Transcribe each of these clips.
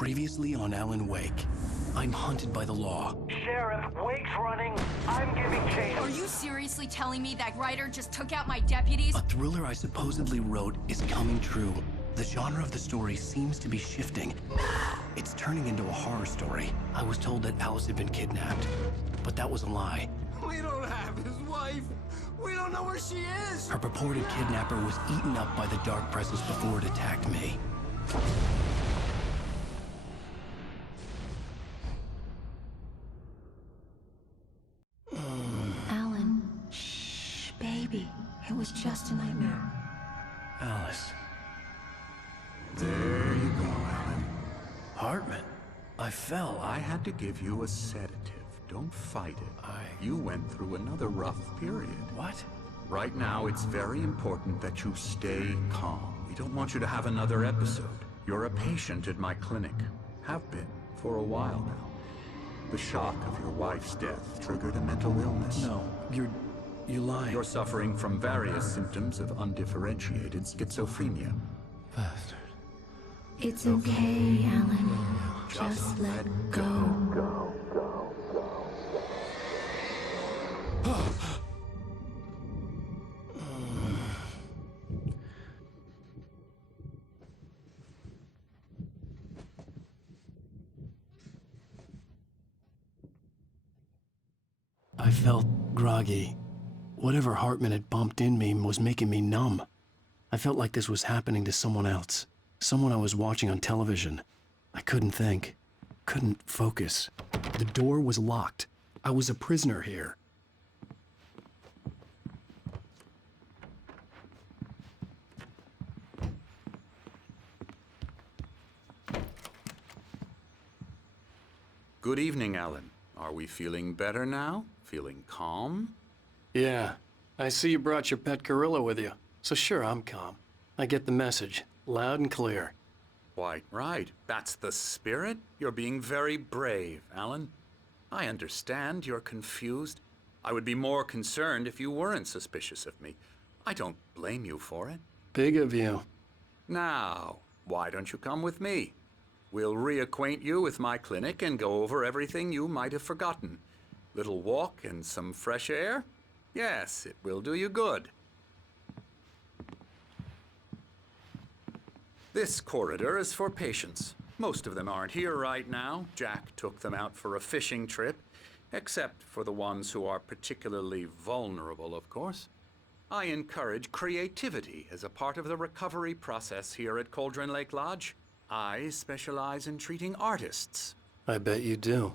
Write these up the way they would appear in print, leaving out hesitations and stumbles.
Previously on Alan Wake. I'm hunted by the law. Sheriff, Wake's running. I'm giving chase. Are you seriously telling me that writer just took out my deputies? A thriller I supposedly wrote is coming true. The genre of the story seems to be shifting. It's turning into a horror story. I was told that Alice had been kidnapped, but that was a lie. We don't have his wife. We don't know where she is. Her purported kidnapper was eaten up by the dark presence before it attacked me. Alan, shh, baby. It was just a nightmare. Alice. There you go, Alan. Hartman. I fell. I had to give you a sedative. Don't fight it. You went through another rough period. What? Right now, it's very important that you stay calm. We don't want you to have another episode. You're a patient at my clinic. Have been for a while now. The shock of your wife's death triggered a mental illness. No, you're lying. You're suffering from various symptoms of undifferentiated schizophrenia. Bastard. It's okay, Alan. Just let go. I felt groggy. Whatever Hartman had bumped in me was making me numb. I felt like this was happening to someone else. Someone I was watching on television. I couldn't think. Couldn't focus. The door was locked. I was a prisoner here. Good evening, Alan. Are we feeling better now? Feeling calm? Yeah. I see you brought your pet gorilla with you. So sure, I'm calm. I get the message. Loud and clear. Quite right. That's the spirit. You're being very brave, Alan. I understand you're confused. I would be more concerned if you weren't suspicious of me. I don't blame you for it. Big of you. Now, why don't you come with me? We'll reacquaint you with my clinic and go over everything you might have forgotten. Little walk and some fresh air? Yes, it will do you good. This corridor is for patients. Most of them aren't here right now. Jack took them out for a fishing trip, except for the ones who are particularly vulnerable, of course. I encourage creativity as a part of the recovery process here at Cauldron Lake Lodge. I specialize in treating artists. I bet you do.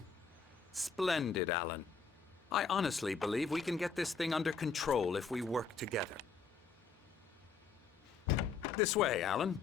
Splendid, Alan. I honestly believe we can get this thing under control if we work together. This way, Alan.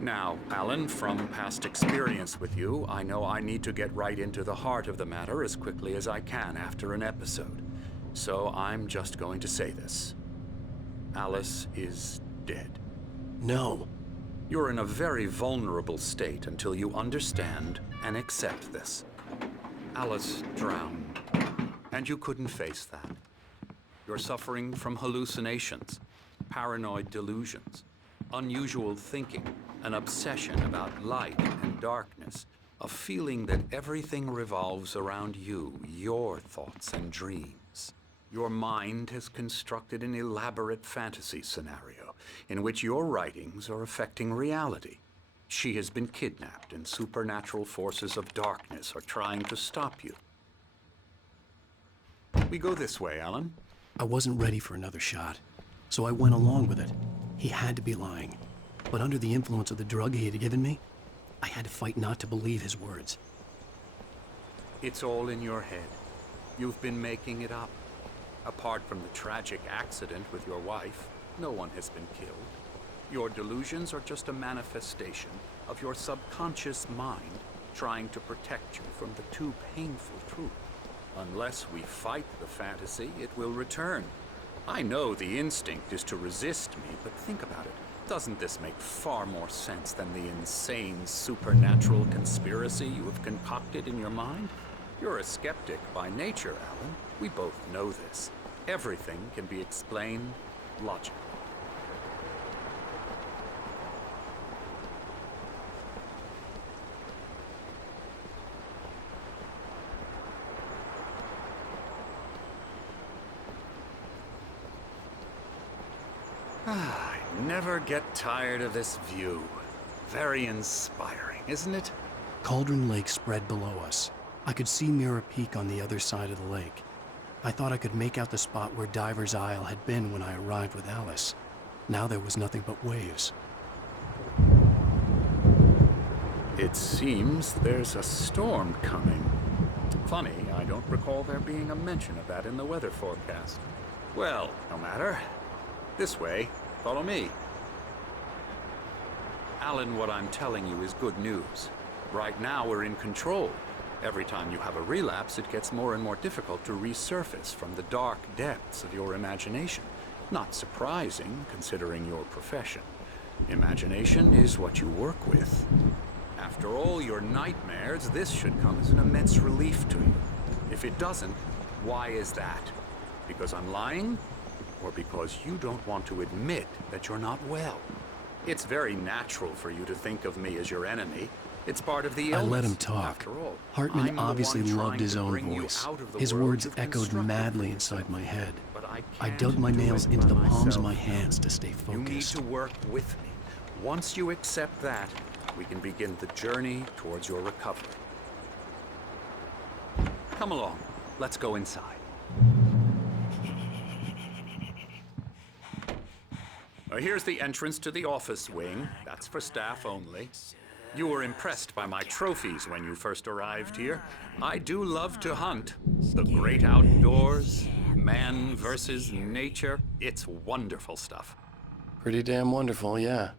Now, Alan, from past experience with you, I know I need to get right into the heart of the matter as quickly as I can after an episode. So I'm just going to say this. Alice is dead. No. You're in a very vulnerable state until you understand and accept this. Alice drowned, and you couldn't face that. You're suffering from hallucinations, paranoid delusions, unusual thinking, an obsession about light and darkness, a feeling that everything revolves around you, your thoughts and dreams. Your mind has constructed an elaborate fantasy scenario in which your writings are affecting reality. She has been kidnapped and supernatural forces of darkness are trying to stop you. We go this way, Alan. I wasn't ready for another shot, so I went along with it. He had to be lying. But under the influence of the drug he had given me, I had to fight not to believe his words. It's all in your head. You've been making it up. Apart from the tragic accident with your wife, no one has been killed. Your delusions are just a manifestation of your subconscious mind trying to protect you from the too painful truth. Unless we fight the fantasy, it will return. I know the instinct is to resist me, but think about it. Doesn't this make far more sense than the insane supernatural conspiracy you have concocted in your mind? You're a skeptic by nature, Alan. We both know this. Everything can be explained logically. I never get tired of this view. Very inspiring, isn't it? Cauldron Lake spread below us. I could see Mirror Peak on the other side of the lake. I thought I could make out the spot where Diver's Isle had been when I arrived with Alice. Now there was nothing but waves. It seems there's a storm coming. Funny, I don't recall there being a mention of that in the weather forecast. Well, no matter. This way. Follow me. Alan, what I'm telling you is good news. Right now, we're in control. Every time you have a relapse, it gets more and more difficult to resurface from the dark depths of your imagination. Not surprising, considering your profession. Imagination is what you work with. After all your nightmares, this should come as an immense relief to you. If it doesn't, why is that? Because I'm lying? Or because you don't want to admit that you're not well? It's very natural for you to think of me as your enemy. It's part of the illness. I let him talk. After all, Hartman I'm the obviously one loved trying his to own bring you voice. out of the His world words you've echoed constructed madly for inside yourself. my head. But I I can't dug my do nails it into by the palms of myself. my hands to stay You need focused. to work with me. Once you accept that, we can begin the journey towards your recovery. Come along. Let's go inside. Here's the entrance to the office wing. That's for staff only. You were impressed by my trophies when you first arrived here. I do love to hunt. The great outdoors, man versus nature. It's wonderful stuff. Pretty damn wonderful, yeah.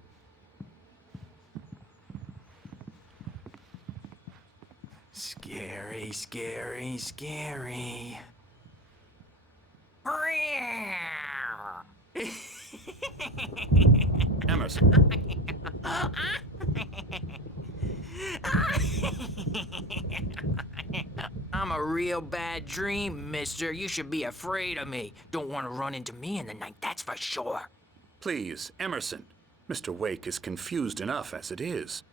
Scary, scary, scary. Emerson. I'm a real bad dream, mister. You should be afraid of me. Don't want to run into me in the night, that's for sure. Please, Emerson. Mr. Wake is confused enough as it is.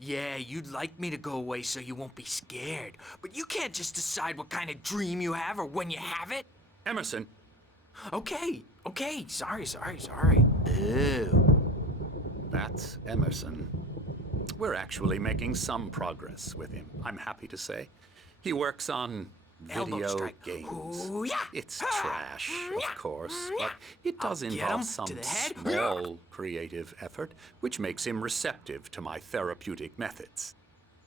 Yeah, you'd like me to go away so you won't be scared. But you can't just decide what kind of dream you have or when you have it. Emerson. Okay, sorry. Ew. That's Emerson. We're actually making some progress with him, I'm happy to say. He works on Elbow video strike. games. Ooh, yeah. It's trash, of course, but it does I'll get involve him some to the head. small creative effort, which makes him receptive to my therapeutic methods.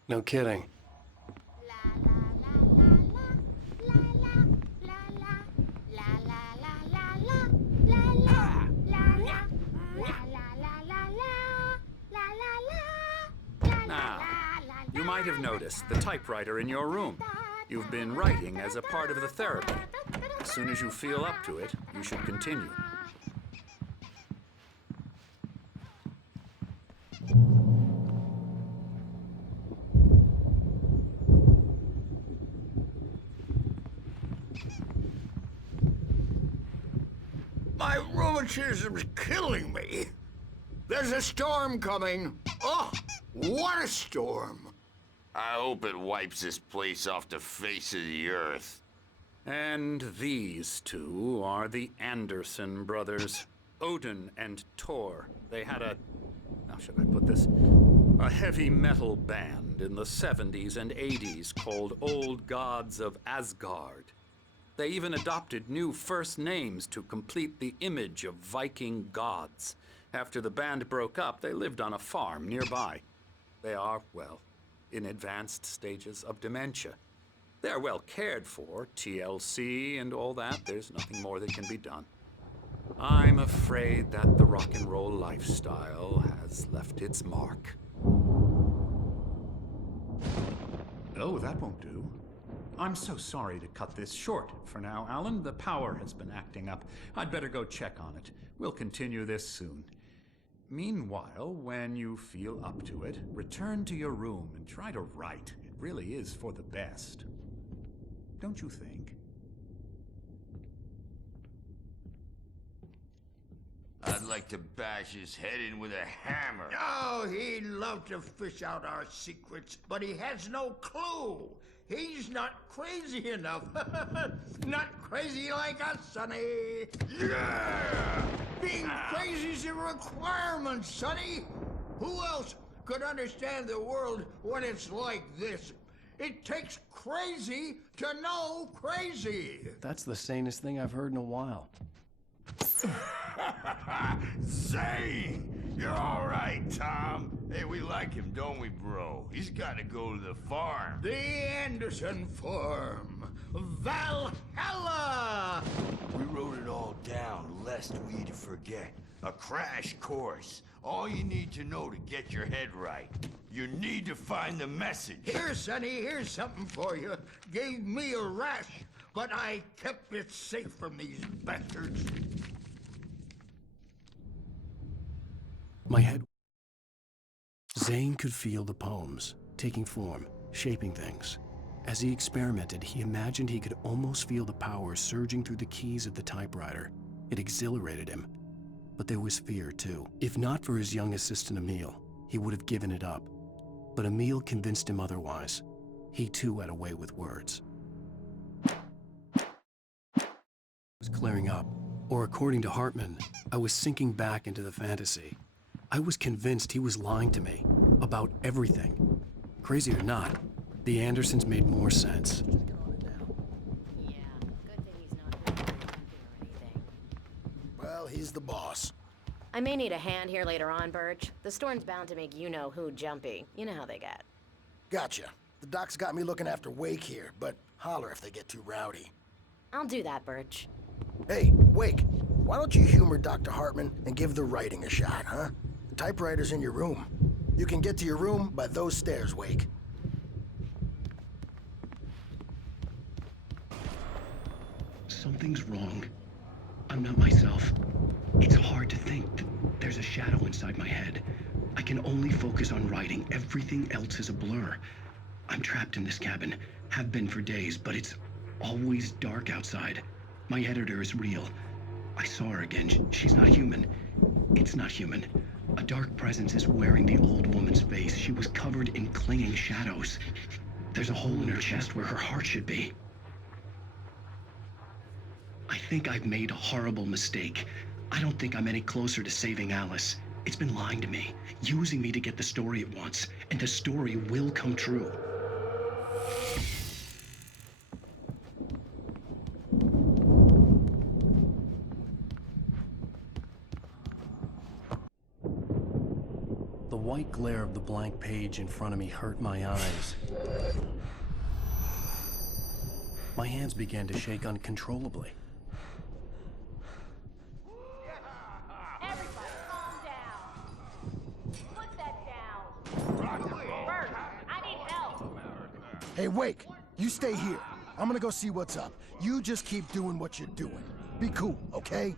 No kidding. Now, you might have noticed the typewriter in your room. You've been writing as a part of the therapy. As soon as you feel up to it, you should continue. My rheumatism's killing me. There's a storm coming. Oh, what a storm. I hope it wipes this place off the face of the earth. And these two are the Anderson brothers, Odin and Thor. They had how should I put this? A heavy metal band in the 70s and 80s called Old Gods of Asgard. They even adopted new first names to complete the image of Viking gods. After the band broke up, they lived on a farm nearby. They are, well, in advanced stages of dementia. They're well cared for, TLC and all that. There's nothing more that can be done. I'm afraid that the rock and roll lifestyle has left its mark. Oh, that won't do. I'm so sorry to cut this short for now, Alan. The power has been acting up. I'd better go check on it. We'll continue this soon. Meanwhile, when you feel up to it, return to your room and try to write. It really is for the best. Don't you think? I'd like to bash his head in with a hammer. Oh, he'd love to fish out our secrets, but he has no clue. He's not crazy enough. Not crazy like us, Sonny. Yeah! Being crazy's a requirement, Sonny. Who else could understand the world when it's like this? It takes crazy to know crazy. That's the sanest thing I've heard in a while. Zane! You're all right, Tom. Hey, we like him, don't we, bro? He's got to go to the farm. The Anderson Farm. Valhalla! We wrote it all down, lest we forget. A crash course. All you need to know to get your head right. You need to find the message. Here, Sonny, here's something for you. Gave me a rash, but I kept it safe from these bastards. My head... Zane could feel the poems, taking form, shaping things. As he experimented, he imagined he could almost feel the power surging through the keys of the typewriter. It exhilarated him. But there was fear, too. If not for his young assistant Emil, he would have given it up. But Emil convinced him otherwise. He too had a way with words. It was clearing up, or according to Hartman, I was sinking back into the fantasy. I was convinced he was lying to me about everything. Crazy or not, the Andersons made more sense. Yeah, good thing he's not doing anything. Well, he's the boss. I may need a hand here later on, Birch. The storm's bound to make you-know-who jumpy. You know how they get. Gotcha. The doc's got me looking after Wake here, but holler if they get too rowdy. I'll do that, Birch. Hey, Wake, why don't you humor Dr. Hartman and give the writing a shot, huh? The typewriter's in your room. You can get to your room by those stairs, Wake. Something's wrong. I'm not myself. It's hard to think. There's a shadow inside my head. I can only focus on writing. Everything else is a blur. I'm trapped in this cabin. Have been for days, but it's always dark outside. My editor is real. I saw her again. She's not human. It's not human. A dark presence is wearing the old woman's face. She was covered in clinging shadows. There's a hole in her chest where her heart should be. I think I've made a horrible mistake. I don't think I'm any closer to saving Alice. It's been lying to me, using me to get the story it wants, and the story will come true. The white glare of the blank page in front of me hurt my eyes. My hands began to shake uncontrollably. Everybody, calm down. Put that down. Bert, I need help. Hey, Wake, you stay here. I'm gonna go see what's up. You just keep doing what you're doing. Be cool, okay?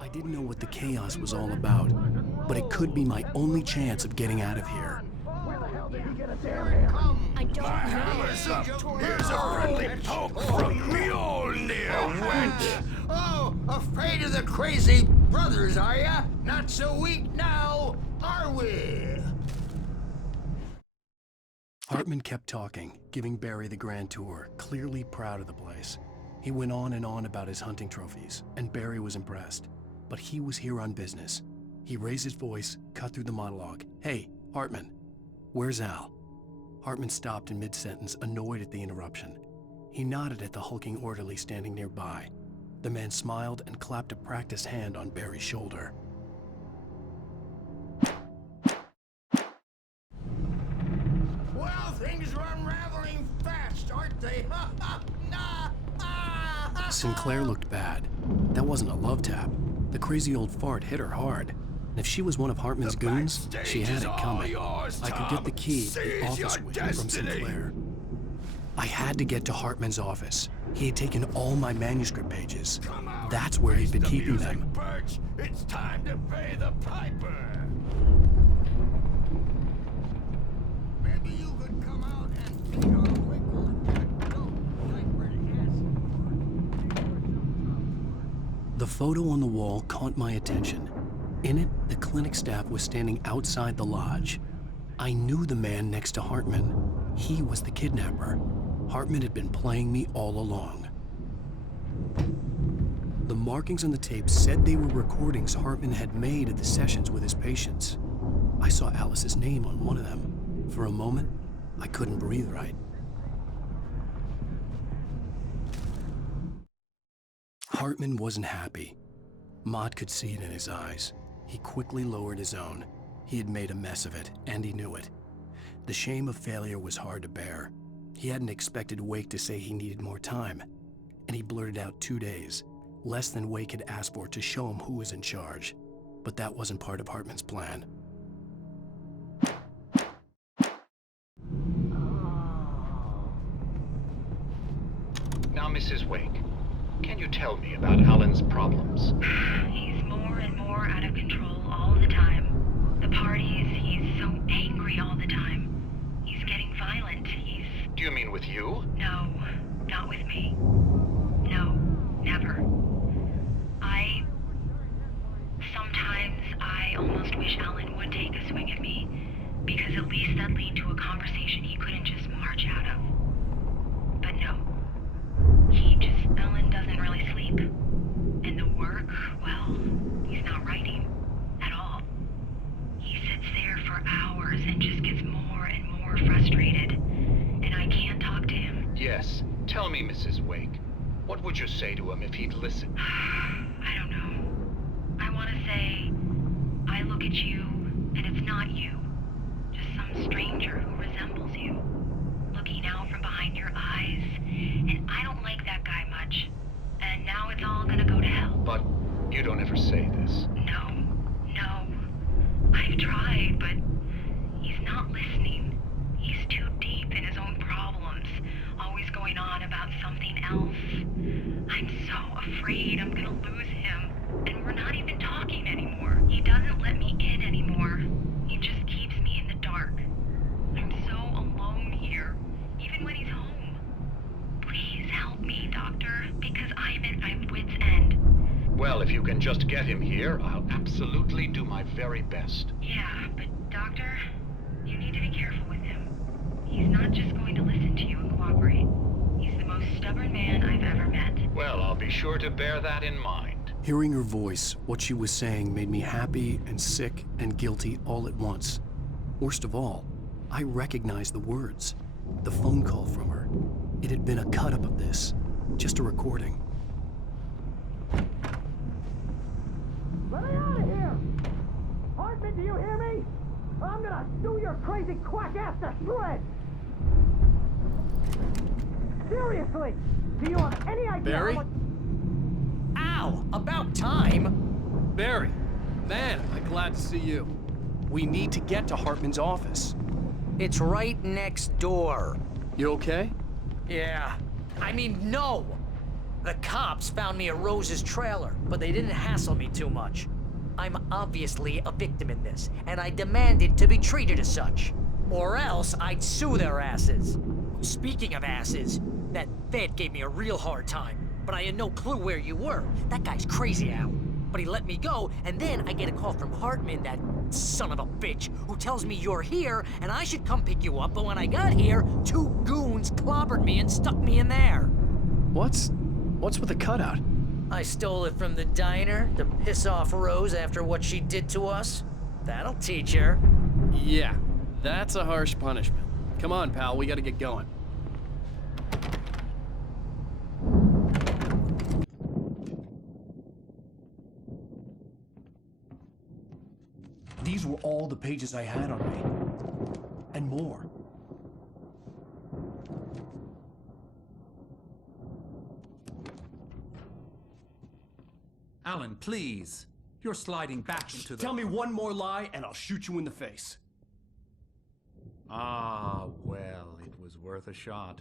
I didn't know what the chaos was all about, but it could be my only chance of getting out of here. I don't know. Hammer's up. Here's a friendly poke from Mjolnir, wench. Oh, afraid of the crazy brothers, are ya? Not so weak now, are we? Hartman kept talking, giving Barry the grand tour, clearly proud of the place. He went on and on about his hunting trophies, and Barry was impressed. But he was here on business. He raised his voice, cut through the monologue. Hey, Hartman, where's Al? Hartman stopped in mid-sentence, annoyed at the interruption. He nodded at the hulking orderly standing nearby. The man smiled and clapped a practiced hand on Barry's shoulder. Well, things are unraveling fast, aren't they? Sinclair looked bad. That wasn't a love tap. The crazy old fart hit her hard. And if she was one of Hartman's goons, she had it coming. I could get the key to the office window from Sinclair. I had to get to Hartman's office. He had taken all my manuscript pages. Come out, That's where he'd been face the keeping music, them. Birch. It's time to pay the piper. Maybe you could come out and beat our wiggle and that dope typewriter acid. The photo on the wall caught my attention. In it, the clinic staff was standing outside the lodge. I knew the man next to Hartman. He was the kidnapper. Hartman had been playing me all along. The markings on the tape said they were recordings Hartman had made at the sessions with his patients. I saw Alice's name on one of them. For a moment, I couldn't breathe right. Hartman wasn't happy. Mott could see it in his eyes. He quickly lowered his own. He had made a mess of it, and he knew it. The shame of failure was hard to bear. He hadn't expected Wake to say he needed more time, and he blurted out 2 days, less than Wake had asked for to show him who was in charge. But that wasn't part of Hartman's plan. Now, Mrs. Wake, can you tell me about Alan's problems? He's more and more out of control all the time. The parties, he's so angry all the time. He's getting violent. Do you mean with you? No, not with me. No, never. Sometimes I almost wish Alan would take a swing at me, because at least that'd lead to a conversation he couldn't just march out of. But no. Alan doesn't really sleep. And the work, well, he's not writing at all. He sits there for hours and just gets more and more frustrated. And I can't talk to him. Yes. Tell me, Mrs. Wake. What would you say to him if he'd listen? I don't know. I want to say, I look at you, and it's not you. Just some stranger who resembles you. Looking out from behind your eyes. And I don't like that guy much. And now it's all gonna go to hell. But you don't ever say this. No. I've tried, but he's not listening. He's too deep in his own problems, always going on about something else. I'm so afraid I'm gonna lose him, and we're not even talking anymore. He doesn't let me in anymore. He just keeps me in the dark. I'm so alone here, even when he's home. Please help me, Doctor, because I'm at my wit's end. Well, if you can just get him here, I'll absolutely do my very best. Yeah, but Doctor, you need to be careful with him. He's not just going to listen to you and cooperate. He's the most stubborn man I've ever met. Well, I'll be sure to bear that in mind. Hearing her voice, what she was saying made me happy and sick and guilty all at once. Worst of all, I recognized the words. The phone call from her. It had been a cut-up of this. Just a recording. Let me out of here! Hartman, do you hear me? I'm gonna sue your crazy quack ass to shreds! Seriously! Do you have any idea Barry? how much... Ow! About time! Barry, man, I'm glad to see you. We need to get to Hartman's office. It's right next door. You okay? Yeah. I mean, no! The cops found me at Rose's trailer, but they didn't hassle me too much. I'm obviously a victim in this, and I demanded to be treated as such. Or else I'd sue their asses. Speaking of asses, that vet gave me a real hard time, but I had no clue where you were. That guy's crazy, Al. But he let me go, and then I get a call from Hartman, that son of a bitch, who tells me you're here, and I should come pick you up, but when I got here, 2 goons clobbered me and stuck me in there. What's with the cutout? I stole it from the diner to piss off Rose after what she did to us. That'll teach her. Yeah, that's a harsh punishment. Come on, pal, we gotta get going. These were all the pages I had on me. And more. Alan, please. You're sliding back into the... Tell me one more lie and I'll shoot you in the face. Ah, well, it was worth a shot.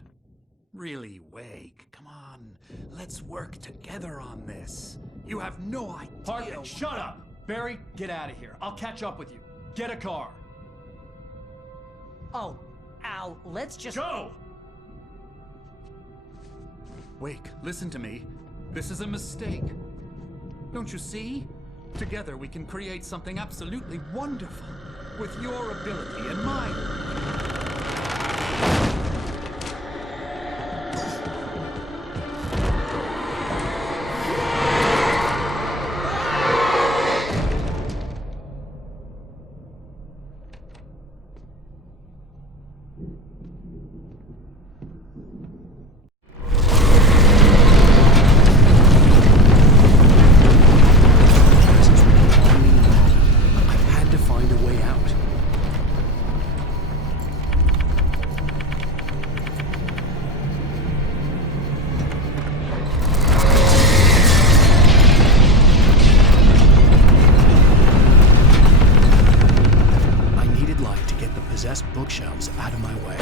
Really, Wake, come on. Let's work together on this. You have no idea. Hartman, shut up! Barry, get out of here. I'll catch up with you. Get a car. Oh, Al, let's just... Go! Wake, listen to me. This is a mistake. Don't you see? Together we can create something absolutely wonderful. With your ability and mine. Bookshelves out of my way.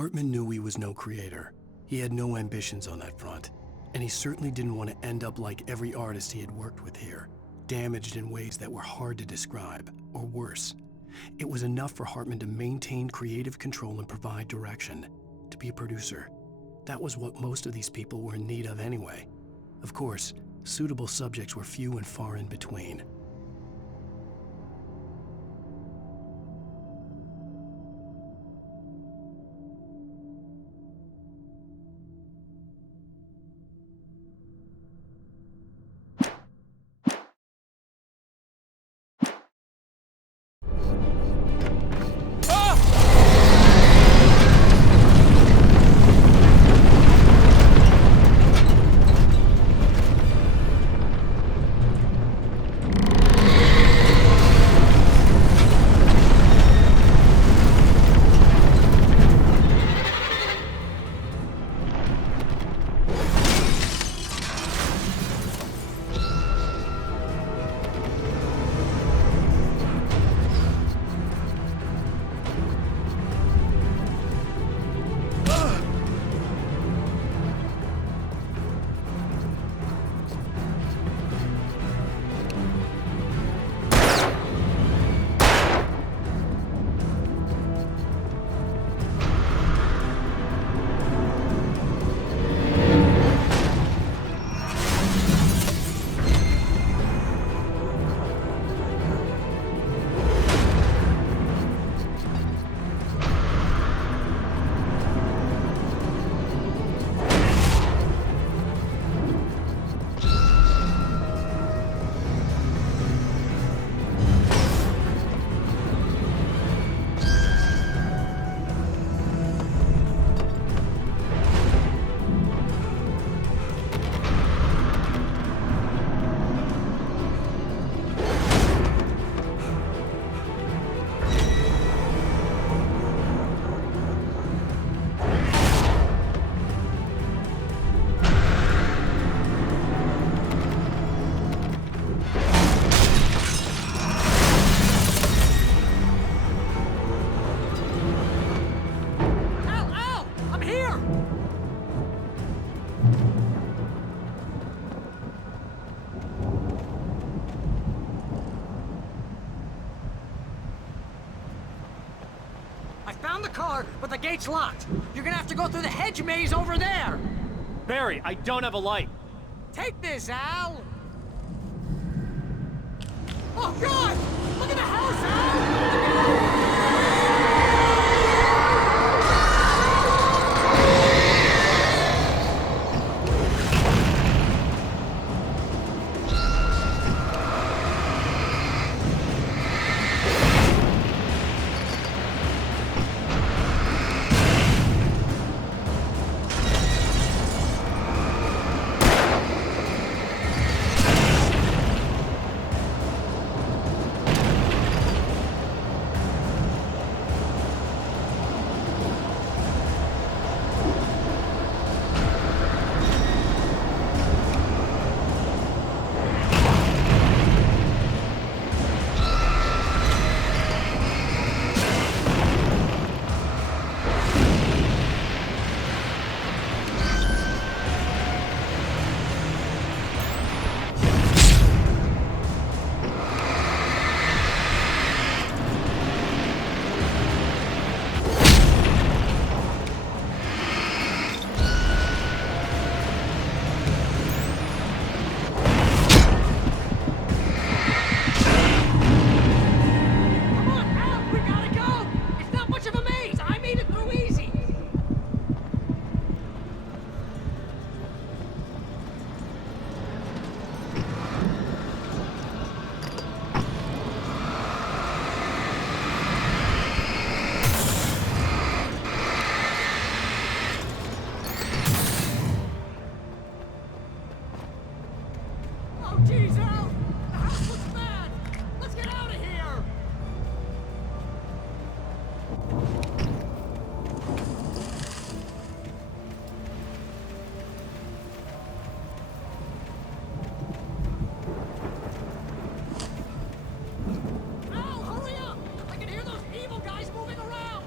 Hartman knew he was no creator. He had no ambitions on that front. And he certainly didn't want to end up like every artist he had worked with here, damaged in ways that were hard to describe, or worse. It was enough for Hartman to maintain creative control and provide direction, to be a producer. That was what most of these people were in need of anyway. Of course, suitable subjects were few and far in between. trailer, but the gate's locked. You're gonna have to go through the hedge maze over there. Barry, I don't have a light. Take this, Al. Oh, God! Look at the house, Al! Jeez, Al! The house looks bad! Let's get out of here! Al, hurry up! I can hear those evil guys moving around!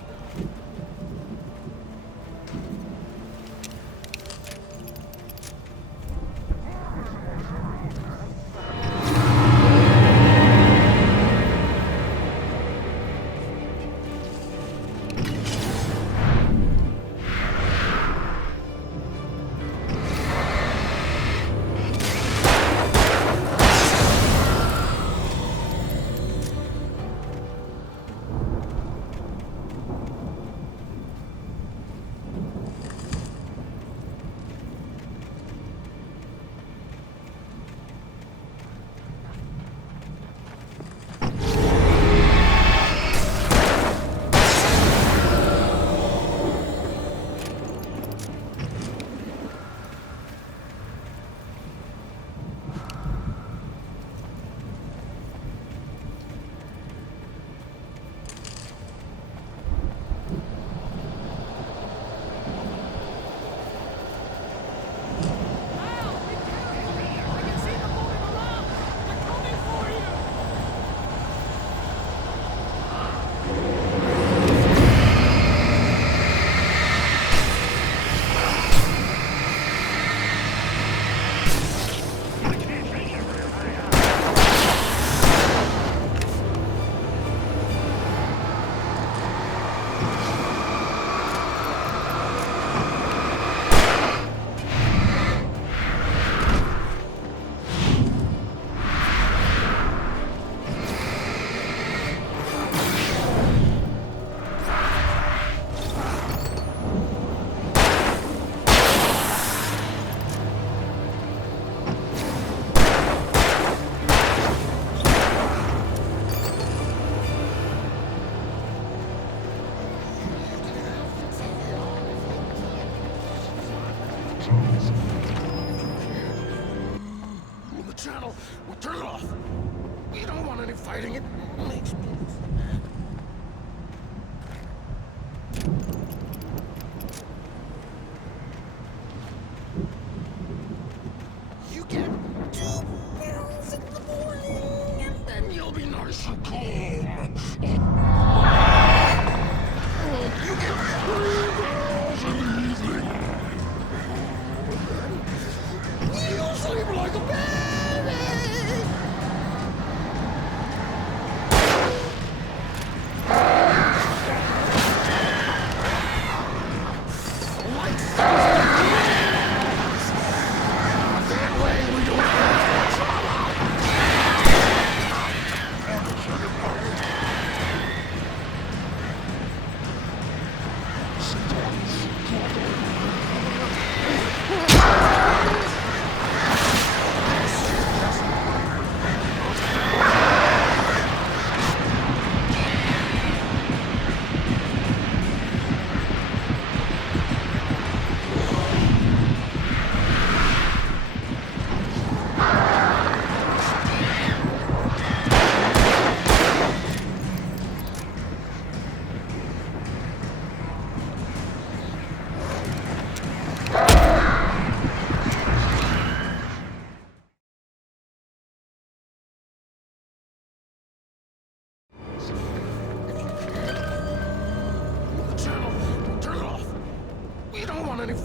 The channel. We'll turn it off. We don't want any fighting. It makes me mad. You get 2 pills in the morning, and then you'll be nice and calm. You get 3 pills in the evening. You'll sleep like a baby!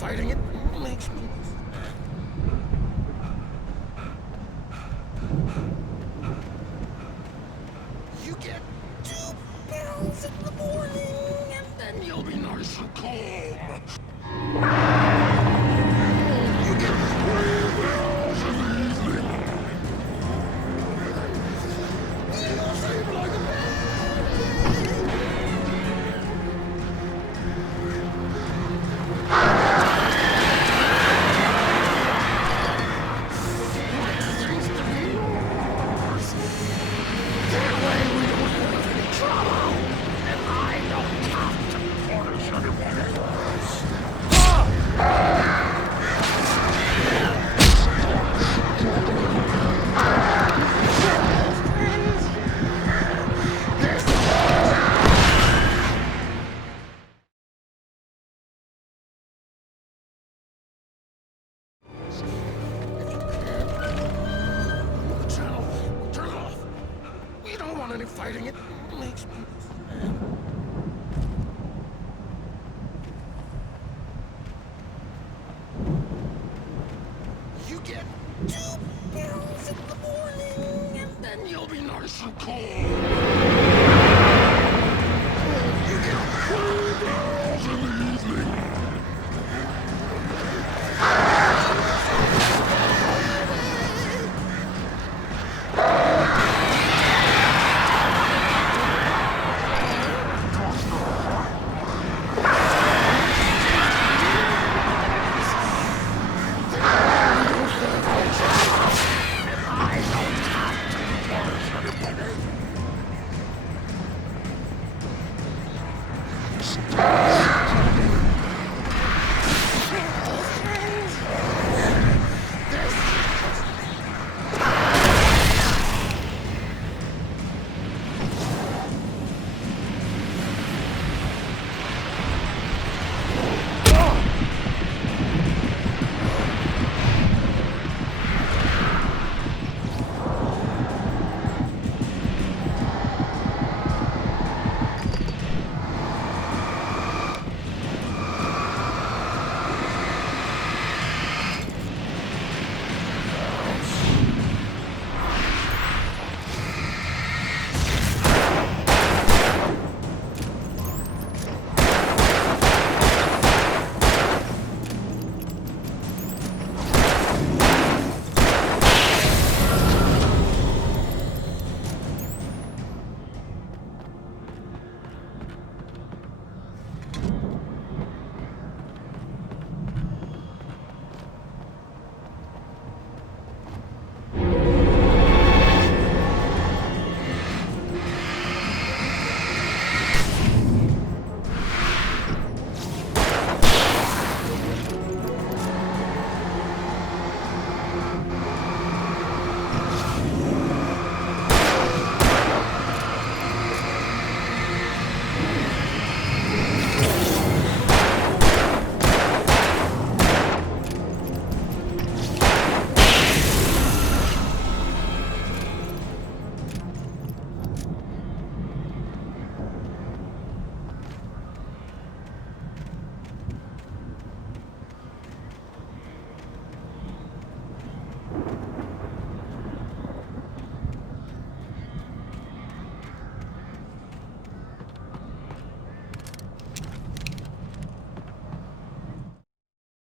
fighting it makes me... You get 2 pills in the morning, and then you'll be nice and calm. You get 3 pills in the evening. You'll sleep like a baby. Any fighting, it makes me mad. You get 2 pills in the morning, and then you'll be nice and calm. You get 3 pills in the evening.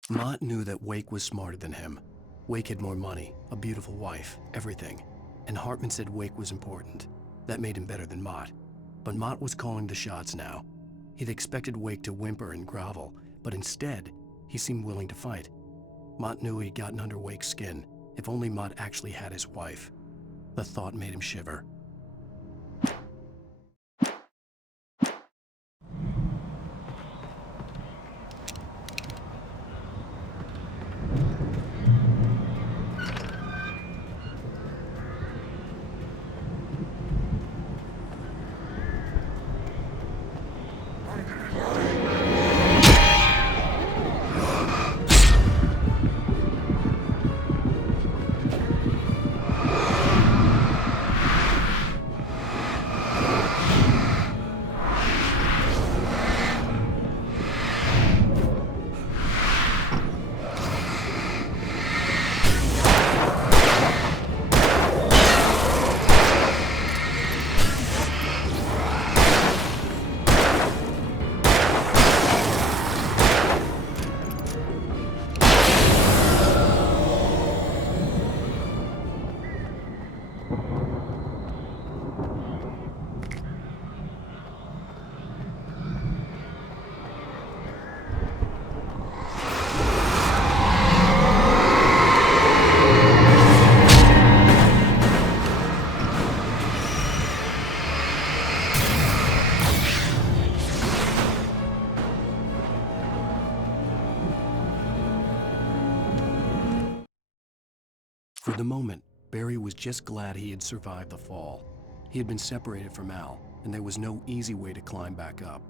Mott knew that Wake was smarter than him. Wake had more money, a beautiful wife, everything. And Hartman said Wake was important. That made him better than Mott. But Mott was calling the shots now. He'd expected Wake to whimper and grovel, but instead, he seemed willing to fight. Mott knew he'd gotten under Wake's skin. If only Mott actually had his wife. The thought made him shiver. For the moment, Barry was just glad he had survived the fall. He had been separated from Al, and there was no easy way to climb back up.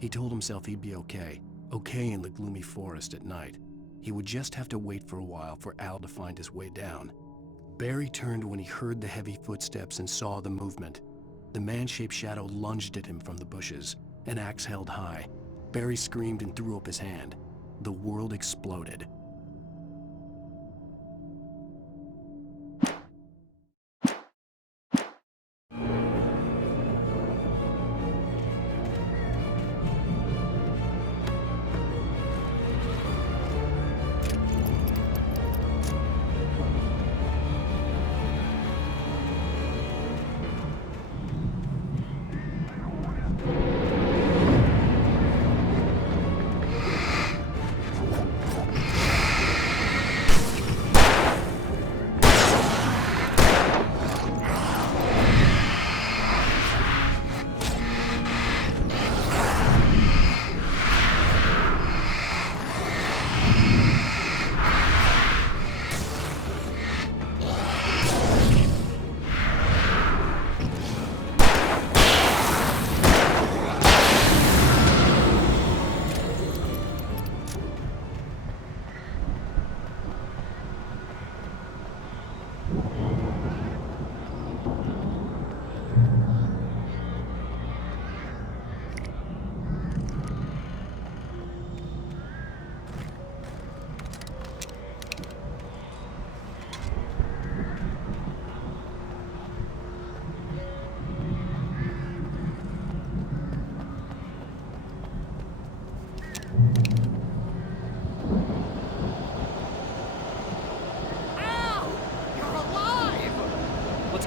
He told himself he'd be okay in the gloomy forest at night. He would just have to wait for a while for Al to find his way down. Barry turned when he heard the heavy footsteps and saw the movement. The man-shaped shadow lunged at him from the bushes, an axe held high. Barry screamed and threw up his hand. The world exploded.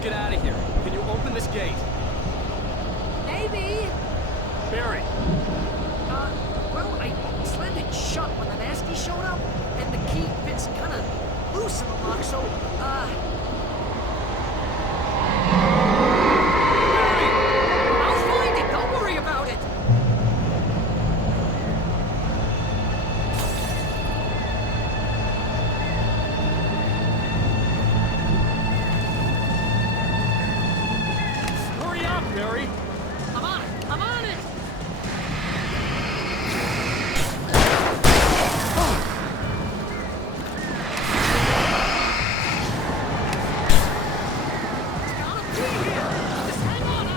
Get out of here. Can you open this gate? Maybe. Barry. Well, I slammed it shut when the nasty showed up, and the key fits kind of loose in the lock, so, Barry! I'll find it. Don't worry about it. Barry! I'm on it! I'm on it! It's gotta be here! Just hang on, Al!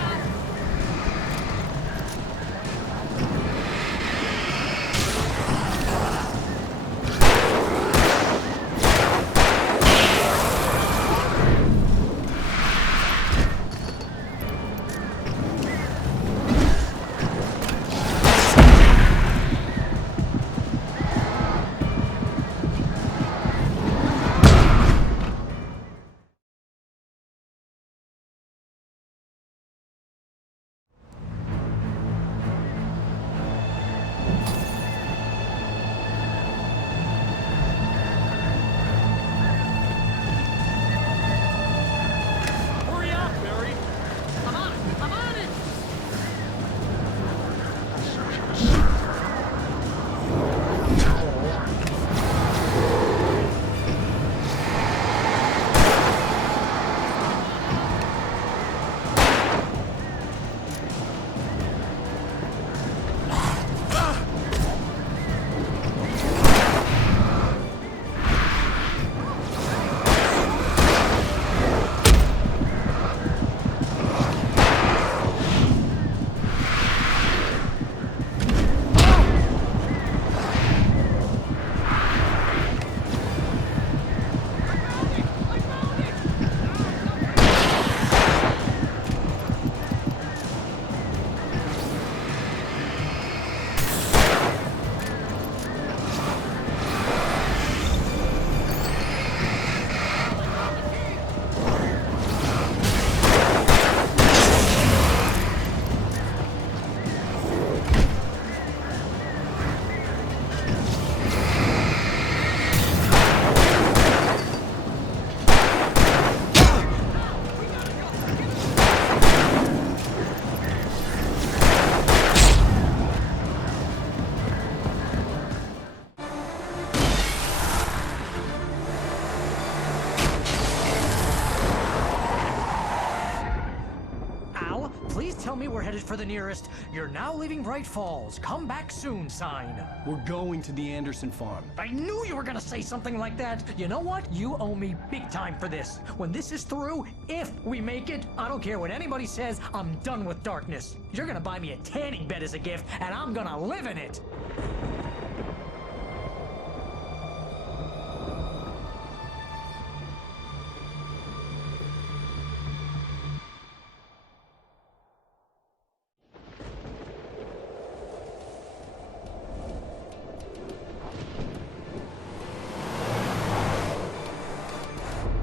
we're headed for the nearest "You're now leaving Bright Falls. Come back soon" sign. We're going to the Anderson farm. I knew you were gonna say something like that. You know what? You owe me big time for this. When this is through, if we make it, I don't care what anybody says, I'm done with darkness. You're gonna buy me a tanning bed as a gift, and I'm gonna live in it.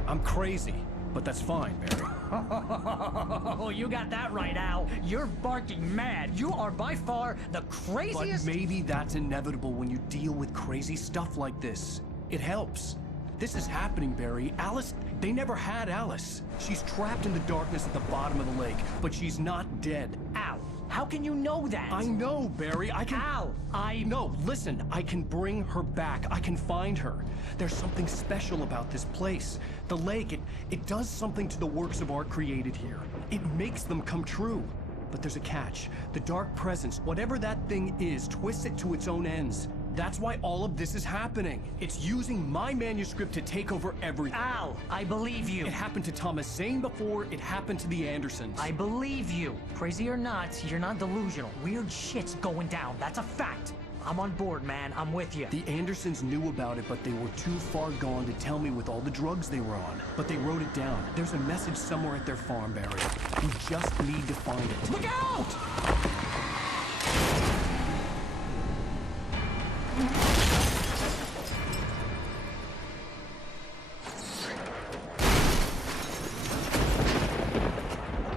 I'm crazy, but that's fine, Barry. Oh, you got that right, Al. You're barking mad. You are by far the craziest. But maybe that's inevitable when you deal with crazy stuff like this. It helps. This is happening, Barry. Alice, they never had Alice. She's trapped in the darkness at the bottom of the lake, but she's not dead. Al, how can you know that? I know, Barry. I can... Al, No, listen. I can bring her back. I can find her. There's something special about this place. The lake, it does something to the works of art created here. It makes them come true. But there's a catch. The dark presence, whatever that thing is, twists it to its own ends. That's why all of this is happening. It's using my manuscript to take over everything. Al, I believe you. It happened to Thomas Zane before, it happened to the Andersons. I believe you. Crazy or not, you're not delusional. Weird shit's going down. That's a fact. I'm on board, man. I'm with you. The Andersons knew about it, but they were too far gone to tell me with all the drugs they were on. But they wrote it down. There's a message somewhere at their farm, Barry. We just need to find it. Look out!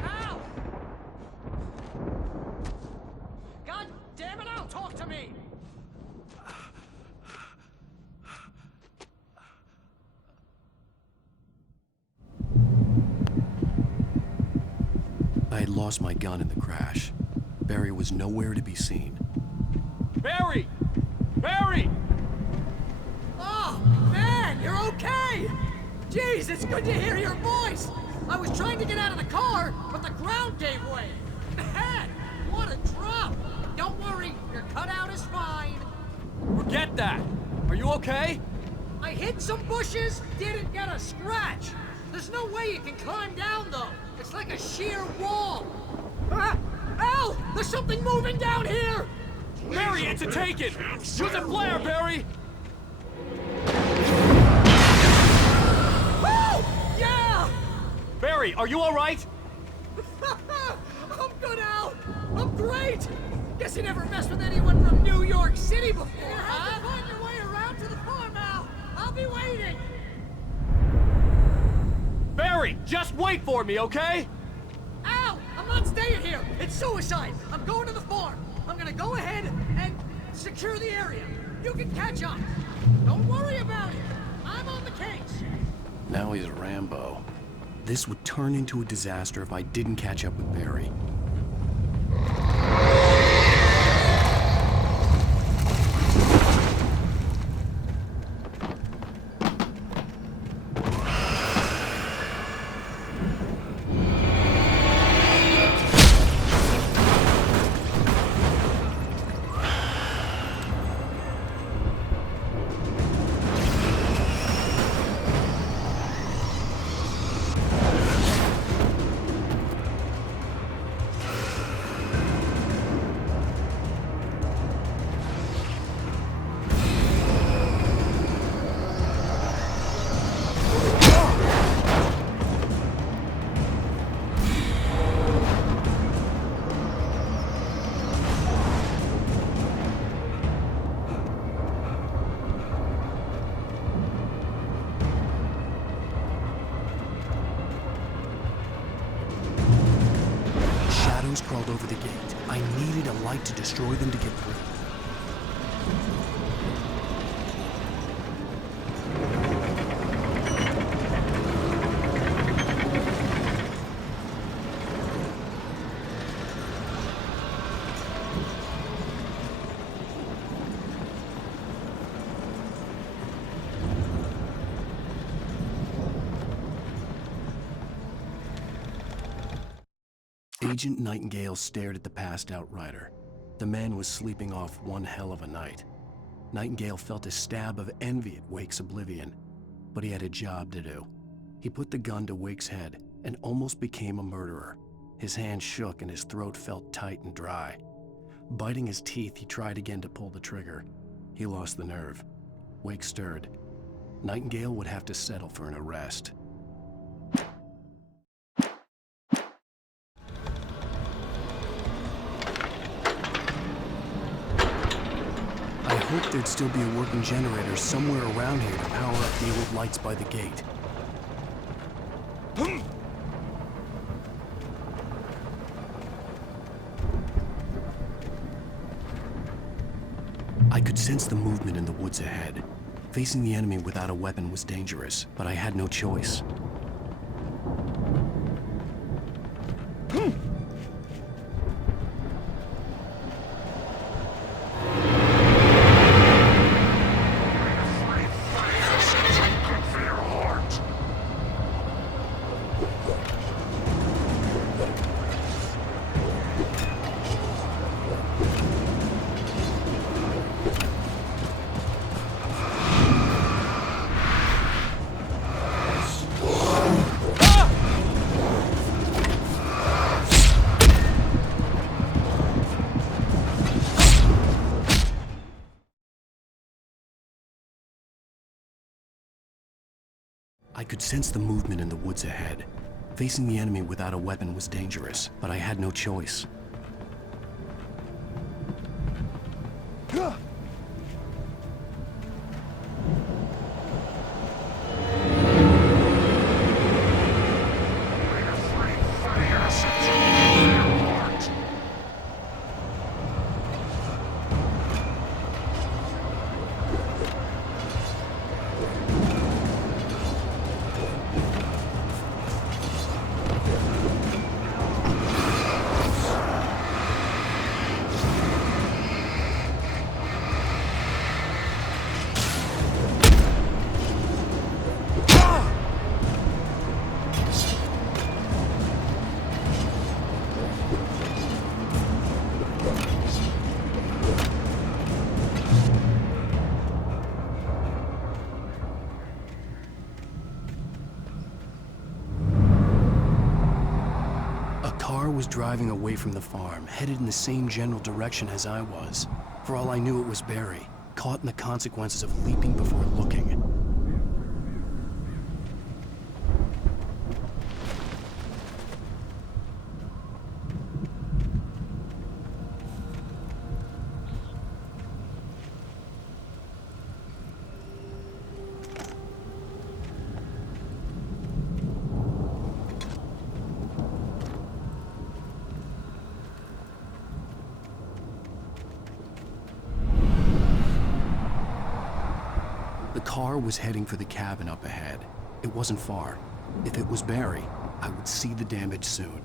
Al! God damn it, Al, talk to me! I had lost my gun in the crash. Barry was nowhere to be seen. Barry! Barry! Oh, man, you're okay! Jeez, it's good to hear your voice! I was trying to get out of the car, but the ground gave way! Man, what a drop! Don't worry, your cutout is fine. Forget that! Are you okay? I hit some bushes, didn't get a scratch. There's no way you can climb down, though. It's like a sheer wall. Ah! Al! There's something moving down here! Barry, it's a take-it! Use a flare, Barry! Woo! Yeah! Barry, are you all right? I'm good, Al! I'm great! Guess you never messed with anyone from New York City before, huh? You find your way around to the farm, Al! I'll be waiting! Barry, just wait for me, okay? Al! I'm not staying here! It's suicide! I'm going to the farm! I'm gonna go ahead and secure the area. You can catch up. Don't worry about it. I'm on the case. Now he's a Rambo. This would turn into a disaster if I didn't catch up with Barry. Crawled over the gate. I needed a light to destroy them to get through. Agent Nightingale stared at the passed out rider. The man was sleeping off one hell of a night. Nightingale felt a stab of envy at Wake's oblivion, but he had a job to do. He put the gun to Wake's head and almost became a murderer. His hand shook and his throat felt tight and dry. Biting his teeth, he tried again to pull the trigger. He lost the nerve. Wake stirred. Nightingale would have to settle for an arrest. I hoped there'd still be a working generator somewhere around here to power up the old lights by the gate. I could sense the movement in the woods ahead. Facing the enemy without a weapon was dangerous, but I had no choice. I could sense the movement in the woods ahead. Facing the enemy without a weapon was dangerous, but I had no choice. Was driving away from the farm, headed in the same general direction as I was. For all I knew, it was Barry, caught in the consequences of leaping before looking. The car was heading for the cabin up ahead. It wasn't far. If it was Barry, I would see the damage soon.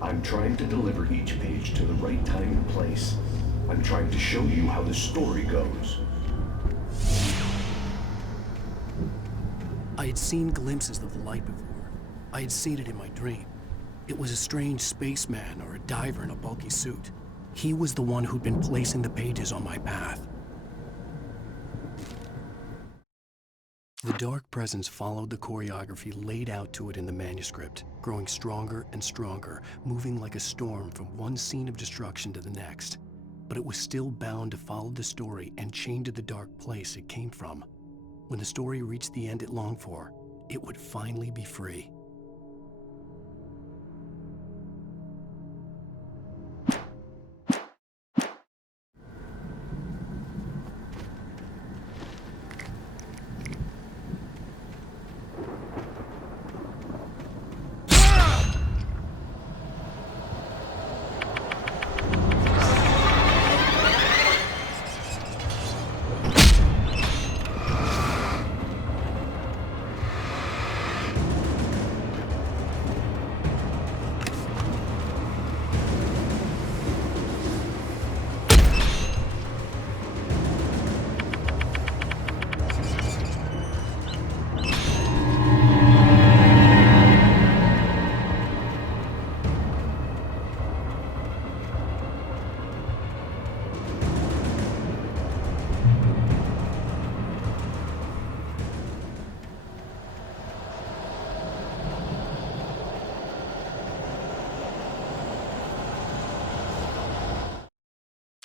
I'm trying to deliver each page to the right time and place. I'm trying to show you how the story goes. I had seen glimpses of the light before. I had seen it in my dream. It was a strange spaceman or a diver in a bulky suit. He was the one who'd been placing the pages on my path. The dark presence followed the choreography laid out to it in the manuscript, growing stronger and stronger, moving like a storm from one scene of destruction to the next. But it was still bound to follow the story and chained to the dark place it came from. When the story reached the end it longed for, it would finally be free.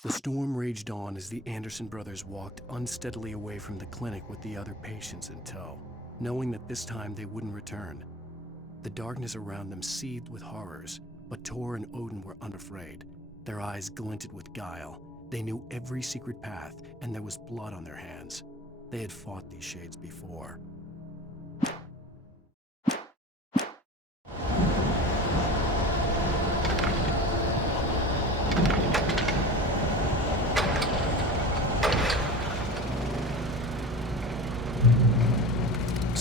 The storm raged on as the Anderson brothers walked unsteadily away from the clinic with the other patients in tow, knowing that this time they wouldn't return. The darkness around them seethed with horrors, but Tor and Odin were unafraid. Their eyes glinted with guile. They knew every secret path, and there was blood on their hands. They had fought these shades before.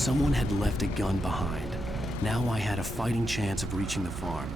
Someone had left a gun behind. Now I had a fighting chance of reaching the farm.